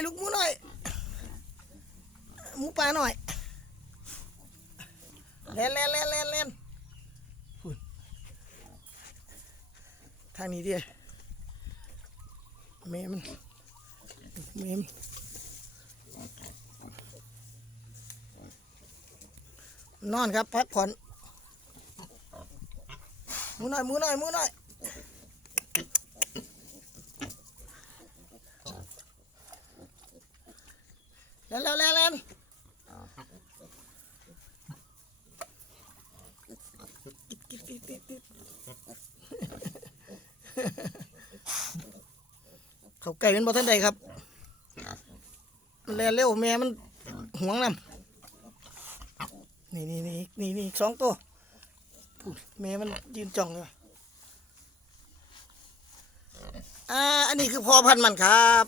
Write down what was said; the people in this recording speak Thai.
อย ลูกหมูหน่อยหมูปลาหน่อยเล่นเล่นเล่นเล่นเล่นพุ่นทางนี้ดิแม่มันแม่มันนอนครับพักผ่อนหมูหน่อยหมูหน่อยหมูหน่อย เล่นเร็วเล่นเล่นเขาไก่เป็นบ่ทันใดครับ มันแล่นเร็วแม่มันห่วงนำนี่นี่นี่นี่นี่สองตัวแม่มันยืนจ้องเลยว่ะอ่าอันนี้คือพ่อพันธุ์มันครับ